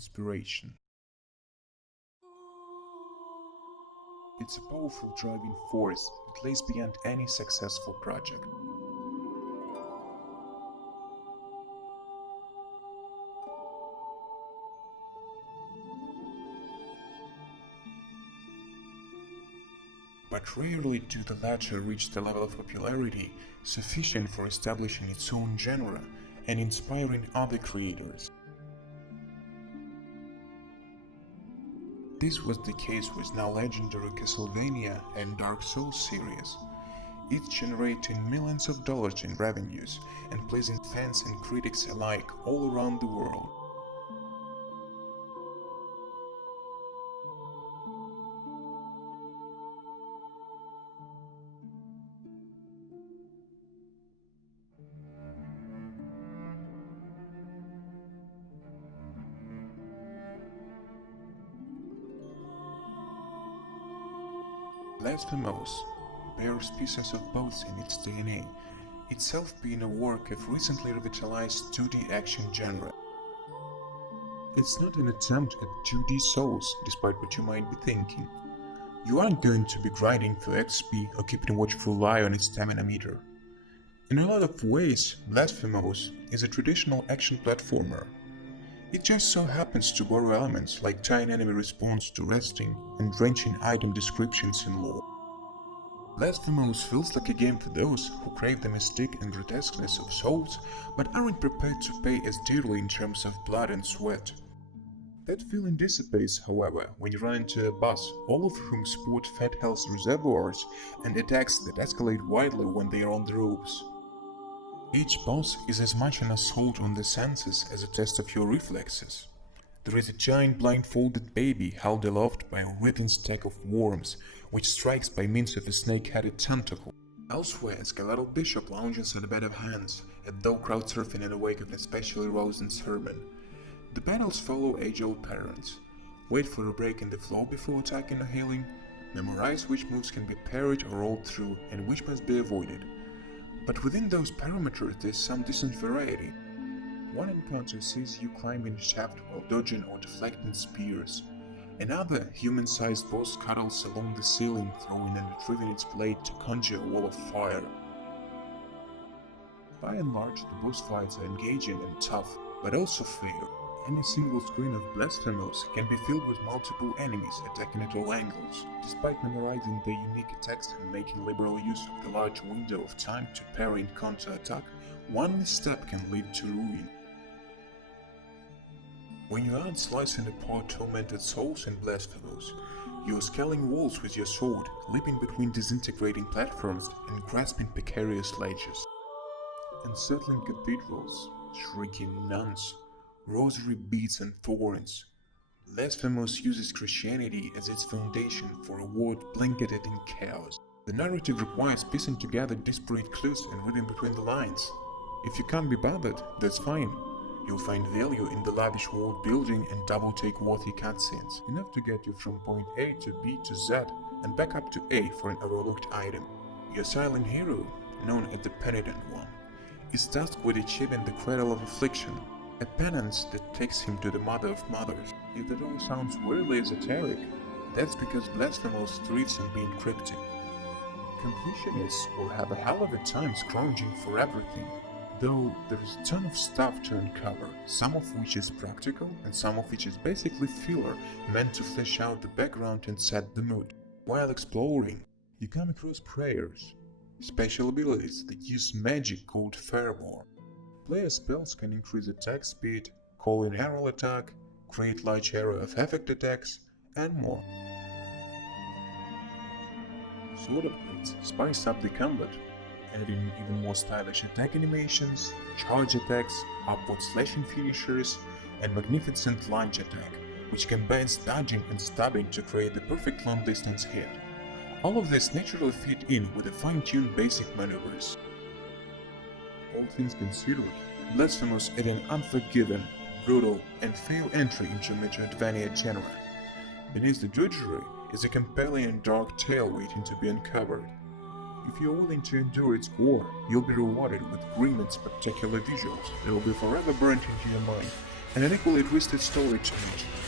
inspiration. It's a powerful driving force that lays beyond any successful project. But rarely do the latter reach the level of popularity sufficient for establishing its own genre and inspiring other creators. This was the case with now legendary Cvstodia and Dark Souls series, each generating millions of dollars in revenues and pleasing fans and critics alike all around the world. Blasphemous bears pieces of both in its DNA, itself being a work of recently revitalized 2D action genre. It's not an attempt at 2D Souls, despite what you might be thinking. You aren't going to be grinding for XP or keeping a watchful eye on its stamina meter. In a lot of ways, Blasphemous is a traditional action platformer. It just so happens to borrow elements like tying enemy response to resting and drenching item descriptions in lore. Blasphemous feels like a game for those who crave the mystique and grotesqueness of Souls but aren't prepared to pay as dearly in terms of blood and sweat. That feeling dissipates, however, when you run into a boss, all of whom sport fat health reservoirs and attacks that escalate wildly when they are on the ropes. Each boss is as much an assault on the senses as a test of your reflexes. There is a giant blindfolded baby held aloft by a writhing stack of worms, which strikes by means of a snake-headed tentacle. Elsewhere, a skeletal bishop lounges at a bed of hands, as though crowd surfing in the wake of an especially rousing sermon. The battles follow age-old patterns. Wait for a break in the flow before attacking or healing, memorize which moves can be parried or rolled through and which must be avoided. But within those parameters there's some decent variety. One encounter sees you climbing a shaft while dodging or deflecting spears. Another human-sized boss cuddles along the ceiling, throwing and retrieving its blade to conjure a wall of fire. By and large, the boss fights are engaging and tough, but also fair. Any single screen of Blasphemous can be filled with multiple enemies attacking at all angles. Despite memorizing their unique attacks and making liberal use of the large window of time to parry and counter-attack, one misstep can lead to ruin. When you aren't slicing apart tormented souls in Blasphemous, you are scaling walls with your sword, leaping between disintegrating platforms and grasping precarious ledges. Unsettling cathedrals, shrieking nuns, rosary beads and thorns. Blasphemous uses Christianity as its foundation for a world blanketed in chaos. The narrative requires piecing together disparate clues and reading between the lines. If you can't be bothered, that's fine. You'll find value in the lavish world building and double-take worthy cutscenes, enough to get you from point A to B to Z and back up to A for an overlooked item. Your silent hero, known as the Penitent One, is tasked with achieving the Cradle of Affliction, a penance that takes him to the Mother of Mothers. If that all sounds weirdly esoteric, that's because Blasphemous thrives on being cryptic. Completionists will have a hell of a time scrounging for everything, though there's a ton of stuff to uncover, some of which is practical and some of which is basically filler meant to flesh out the background and set the mood. While exploring, you come across prayers, special abilities that use magic called Fireball. Player spells can increase attack speed, call in arrow attack, create large area of effect attacks, and more. Sword upgrades spice up the combat, adding even more stylish attack animations, charge attacks, upward slashing finishers, and magnificent lunge attack, which combines dodging and stabbing to create the perfect long-distance hit. All of this naturally fit in with the fine-tuned basic maneuvers. All things considered, Blasphemous is an unforgiving, brutal, and fair entry into Metroidvania genre. Beneath the drudgery is a compelling and dark tale waiting to be uncovered. If you're willing to endure its gore, you'll be rewarded with grim and spectacular visuals that will be forever burnt into your mind and an equally twisted story to it.